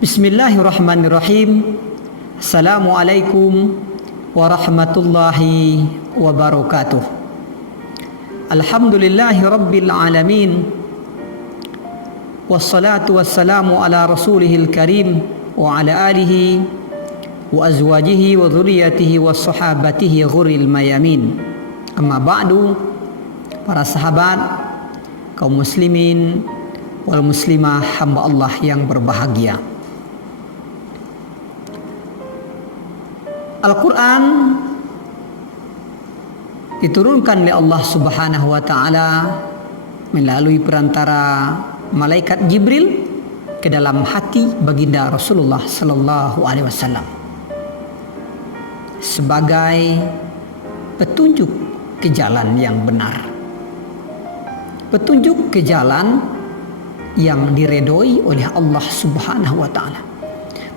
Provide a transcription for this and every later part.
Bismillahirrahmanirrahim. Assalamualaikum warahmatullahi wabarakatuh. Alhamdulillahi rabbil alamin. Wassalatu wassalamu ala rasulihil karim wa ala alihi wa azwajihi wa dhurriyyatihi wa sahabatihi ghuril mayamin. Amma ba'du, para sahabat, kaum muslimin wal muslimah, hamba Allah yang berbahagia. Al-Quran diturunkan oleh Allah Subhanahu wa Ta'ala melalui perantara malaikat Jibril ke dalam hati baginda Rasulullah Sallallahu Alaihi Wasallam sebagai petunjuk ke jalan yang benar, petunjuk ke jalan yang diredoi oleh Allah Subhanahu wa Ta'ala,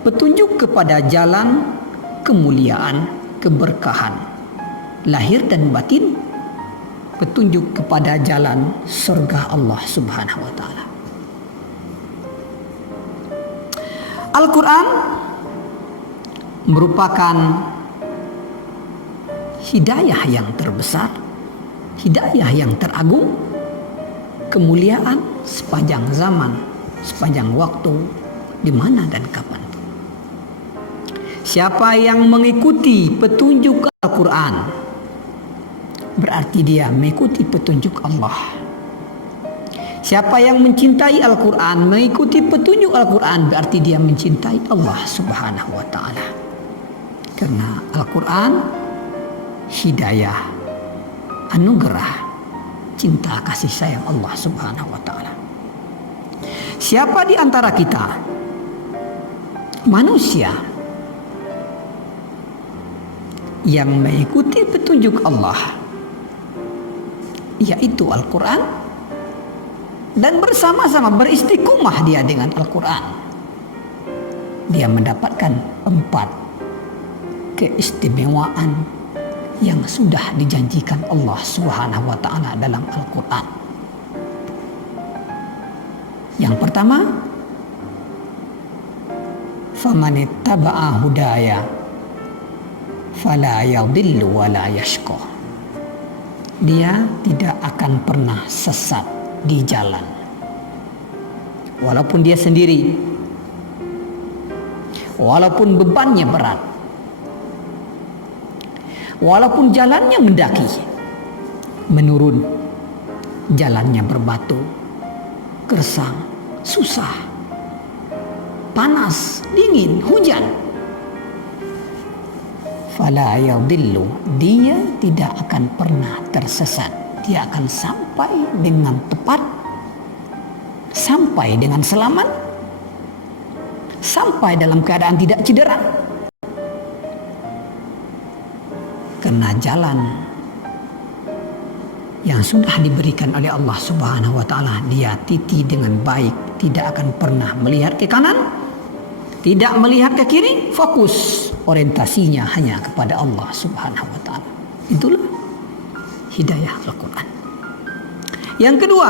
petunjuk kepada jalan kemuliaan, keberkahan, lahir dan batin, petunjuk kepada jalan surga Allah Subhanahu wa Ta'ala. Al-Quran merupakan hidayah yang terbesar, hidayah yang teragung, kemuliaan sepanjang zaman, sepanjang waktu, di mana dan kapan. Siapa yang mengikuti petunjuk Al-Quran, berarti dia mengikuti petunjuk Allah. Siapa yang mencintai Al-Quran, mengikuti petunjuk Al-Quran, berarti dia mencintai Allah Subhanahu wa Ta'ala. Karena Al-Quran hidayah, anugerah, cinta kasih sayang Allah Subhanahu wa Ta'ala. Siapa di antara kita manusia yang mengikuti petunjuk Allah, yaitu Al-Quran, dan bersama-sama beristiqomah dia dengan Al-Quran, dia mendapatkan 4 keistimewaan yang sudah dijanjikan Allah Subhanahu wa Ta'ala dalam Al-Quran. Yang pertama, famanittaba'a hudaya fala yadhillu wa la yashqa. Dia tidak akan pernah sesat di jalan, walaupun dia sendiri, walaupun bebannya berat, walaupun jalannya mendaki, menurun, jalannya berbatu, gersang, susah, panas, dingin, hujan. Fala yadhillu, dia tidak akan pernah tersesat. Dia akan sampai dengan tepat, sampai dengan selamat, sampai dalam keadaan tidak cedera. Karena jalan yang sudah diberikan oleh Allah Subhanahu wa Ta'ala, dia titi dengan baik, tidak akan pernah melihat ke kanan, tidak melihat ke kiri, fokus orientasinya hanya kepada Allah Subhanahu wa Ta'ala. Itulah hidayah Al-Quran. Yang kedua,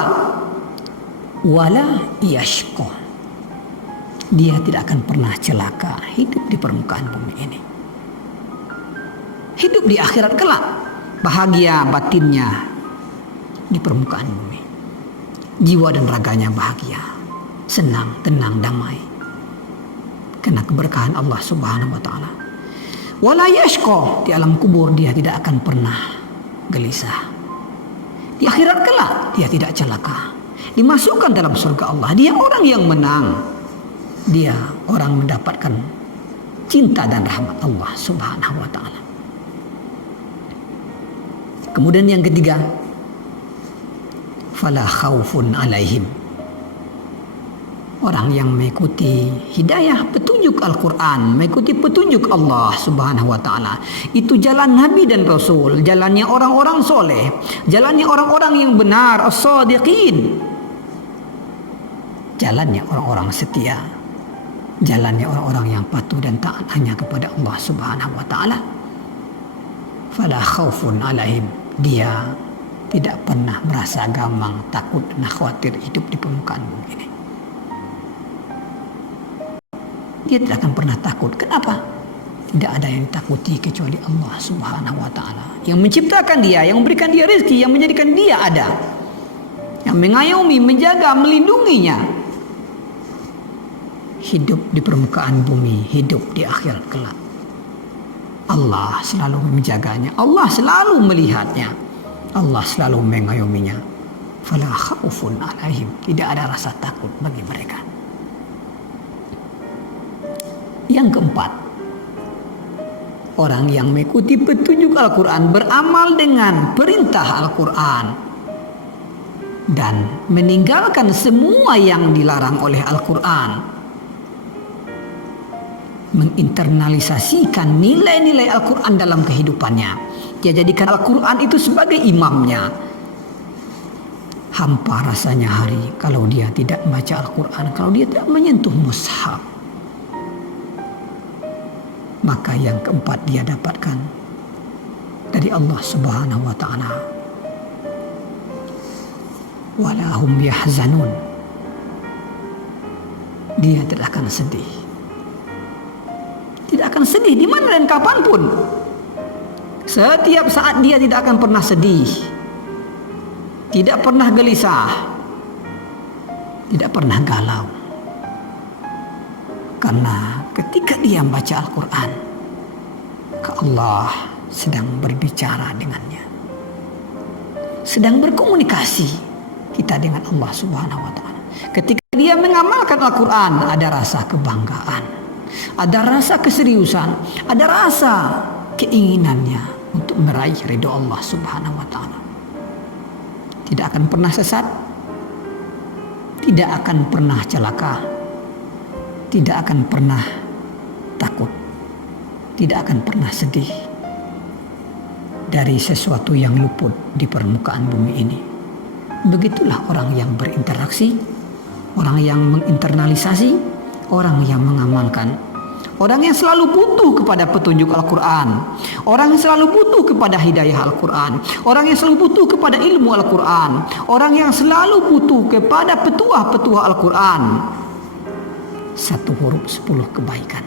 wala yashqa, dia tidak akan pernah celaka hidup di permukaan bumi ini. Hidup di akhirat kelak, bahagia batinnya di permukaan bumi. Jiwa dan raganya bahagia, senang, tenang, damai, karena keberkahan Allah Subhanahu wa Ta'ala. Wala yashqa, di alam kubur dia tidak akan pernah gelisah. Di akhirat kelak dia tidak celaka, dimasukkan dalam surga Allah. Dia orang yang menang, dia orang mendapatkan cinta dan rahmat Allah Subhanahu wa Ta'ala. Kemudian yang ketiga, fala khaufun alaihim, orang yang mengikuti hidayah petunjuk Al-Quran, mengikuti petunjuk Allah Subhanahu wa Ta'ala, itu jalan Nabi dan Rasul, jalannya orang-orang soleh, jalannya orang-orang yang benar, as-sadiqin, jalannya orang-orang setia, jalannya orang-orang yang patuh dan taat hanya kepada Allah Subhanahu wa Ta'ala. Fala khaufun alaihim, dia tidak pernah merasa gamang, takut dan khawatir hidup di permukaan bumi ini. dia tidak akan pernah takut. Kenapa? Tidak ada yang ditakuti kecuali Allah Subhanahu wa ta'ala, yang menciptakan dia, yang memberikan dia rezeki, yang menjadikan dia ada, yang mengayomi, menjaga, melindunginya, hidup di permukaan bumi, hidup di akhirat kelak. Allah selalu menjaganya, Allah selalu melihatnya, Allah selalu mengayominya. Fala khaufun alaihim, tidak ada rasa takut bagi mereka. Yang keempat, orang yang mengikuti petunjuk Al-Quran, beramal dengan perintah Al-Quran, dan meninggalkan semua yang dilarang oleh Al-Quran, menginternalisasikan nilai-nilai Al-Quran dalam kehidupannya. Dia jadikan Al-Quran itu sebagai imamnya. Hampa rasanya hari kalau dia tidak membaca Al-Quran, kalau dia tidak menyentuh mushaf. Maka yang keempat dia dapatkan dari Allah Subhanahu wa ta'ala, walahum yahzanun, dia tidak akan sedih. Tidak akan sedih di mana dan kapanpun. Setiap saat dia tidak akan pernah sedih, tidak pernah gelisah, tidak pernah galau. Karena ketika dia membaca Al-Quran, Allah sedang berbicara dengannya, sedang berkomunikasi kita dengan Allah Subhanahu wa ta'ala. Ketika dia mengamalkan Al-Quran, ada rasa kebanggaan, ada rasa keseriusan, ada rasa keinginannya untuk meraih ridho Allah Subhanahu wa ta'ala. Tidak akan pernah sesat, tidak akan pernah celaka, tidak akan pernah takut, tidak akan pernah sedih dari sesuatu yang luput di permukaan bumi ini. Begitulah orang yang berinteraksi, orang yang menginternalisasi, orang yang mengamalkan, orang yang selalu butuh kepada petunjuk Al-Quran, orang yang selalu butuh kepada hidayah Al-Quran, orang yang selalu butuh kepada ilmu Al-Quran, orang yang selalu butuh kepada petuah-petuah Al-Quran. Satu huruf 10 kebaikan.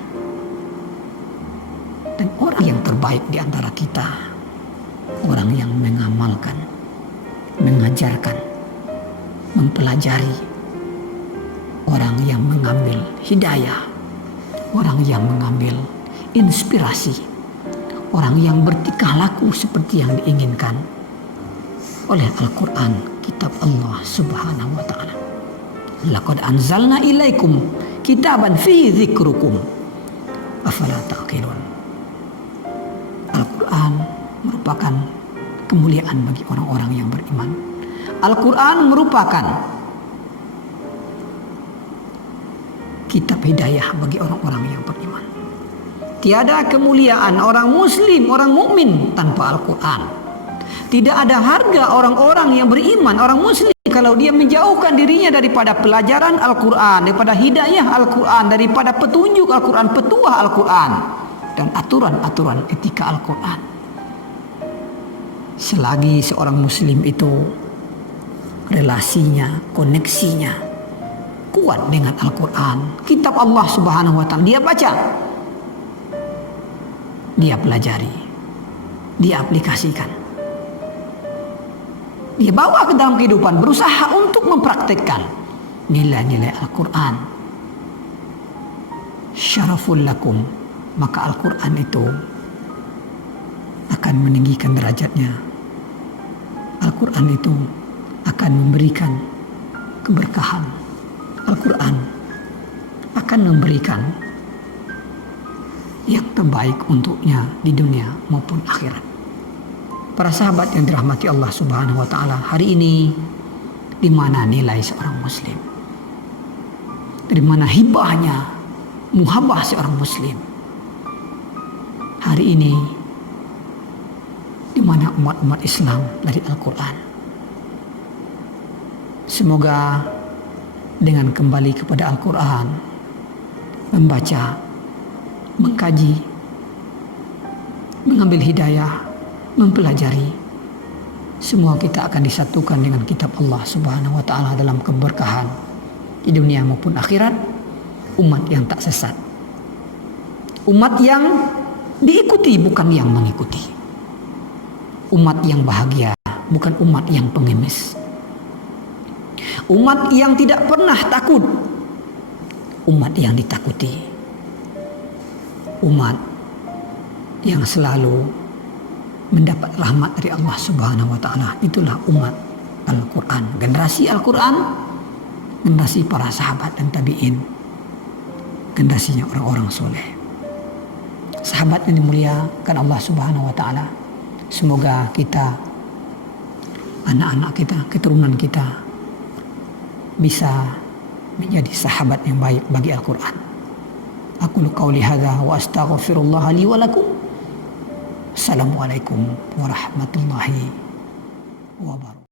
Dan orang yang terbaik di antara kita, orang yang mengamalkan, mengajarkan, mempelajari, orang yang mengambil hidayah, orang yang mengambil inspirasi, orang yang bertingkah laku seperti yang diinginkan oleh Al-Quran, kitab Allah Subhanahu wa ta'ala. Laqad anzalna ilaikum kitaban fihi dzikrukum afala ta'qilun. Al-Quran merupakan kemuliaan bagi orang-orang yang beriman. Al-Quran merupakan kitab hidayah bagi orang-orang yang beriman. Tiada kemuliaan orang muslim, orang mukmin tanpa Al-Quran. Tidak ada harga orang-orang yang beriman, orang muslim, kalau dia menjauhkan dirinya daripada pelajaran Al-Quran, daripada hidayah Al-Quran, daripada petunjuk Al-Quran, petuah Al-Quran, dan aturan-aturan etika Al-Quran. Selagi seorang muslim itu relasinya, koneksinya kuat dengan Al-Quran, kitab Allah Subhanahu wa ta'ala, dia baca, dia pelajari, dia aplikasikan, dia bawa ke dalam kehidupan, berusaha untuk mempraktekkan nilai-nilai Al-Quran. Syaraful lakum, maka Al-Quran itu akan meninggikan derajatnya. Al-Quran itu akan memberikan keberkahan. Al-Quran akan memberikan yang terbaik untuknya di dunia maupun akhirat. Para sahabat yang dirahmati Allah Subhanahu wa ta'ala, hari ini di mana nilai seorang muslim? Dari mana hibahnya, muhabah seorang muslim? Hari ini di mana umat-umat Islam dari Al-Quran? Semoga dengan kembali kepada Al-Quran, membaca, mengkaji, mengambil hidayah, mempelajari, semua kita akan disatukan dengan kitab Allah Subhanahu wa ta'ala dalam keberkahan di dunia maupun akhirat. Umat yang tak sesat, Umat yang diikuti bukan yang mengikuti. Umat yang bahagia bukan umat yang pengemis. Umat yang tidak pernah takut, umat yang ditakuti. Umat yang selalu mendapat rahmat dari Allah Subhanahu wa taala. Itulah umat Al-Quran. Generasi Al-Quran, generasi para sahabat dan tabi'in, generasinya orang-orang soleh. Sahabat yang dimuliakan Allah Subhanahu wa taala. Semoga kita, anak-anak kita, keturunan kita bisa menjadi sahabat yang baik bagi Al-Quran. Aqulu qawli hadza wa astaghfirullah li wa lakum. Assalamualaikum warahmatullahi wabarakatuh.